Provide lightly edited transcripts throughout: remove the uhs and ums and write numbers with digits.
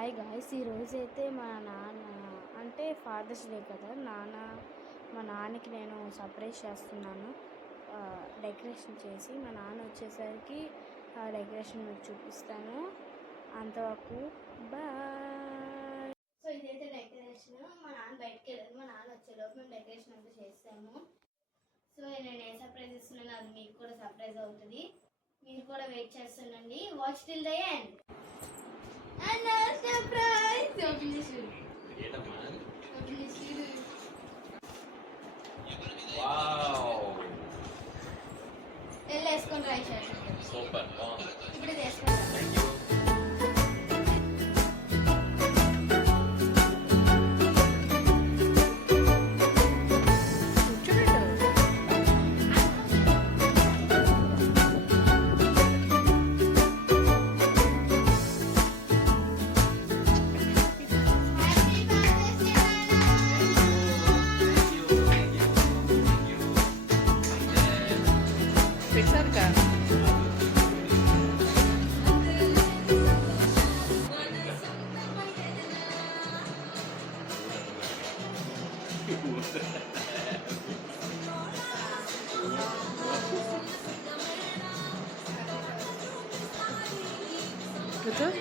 Hi guys, ఈరోజైతే మా నాన్న అంటే ఫాదర్స్ డే కదా, మా నాన్నకి నేను సర్ప్రైజ్ చేస్తున్నాను డెకరేషన్ చేసి. మా నాన్న వచ్చేసరికి డెకరేషన్ మీకు చూపిస్తాను. అంతవరకు బాయ్. సో ఇదైతే డెకరేషన్. మా నాన్న బయటకు వెళ్ళారు. మా నాన్న వచ్చేలోపు మేము డెకరేషన్ అంతా చేస్తాము. సో నేను ఏ సర్ప్రైజ్ ఇస్తున్నాను అది మీకు కూడా సర్ప్రైజ్ అవుతుంది. మీరు కూడా వెయిట్ చేస్తుండండి. Watch till the end. Another surprise! Open this shoe. Open this shoe. Wow! Let's go try shirt. Super. ఇప్పుడు తీసుకుంటాం. Thank you. Betul?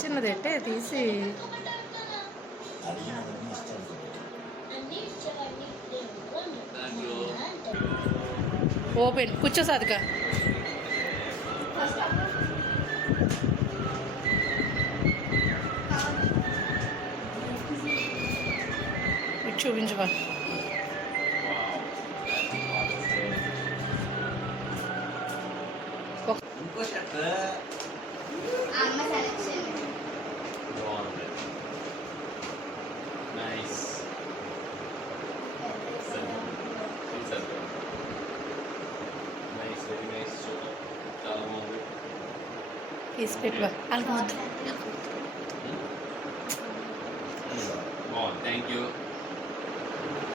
చిన్నదెట్టే తీసి ఓపెన్ కూర్చో సాధిక చూపించవా అమ్మ selection. Nice. Nice, very nice. Super. చాలా బాగుంది. తీసి పెట్టువా అనుకోవద్దు. బాగుంది. Thank you.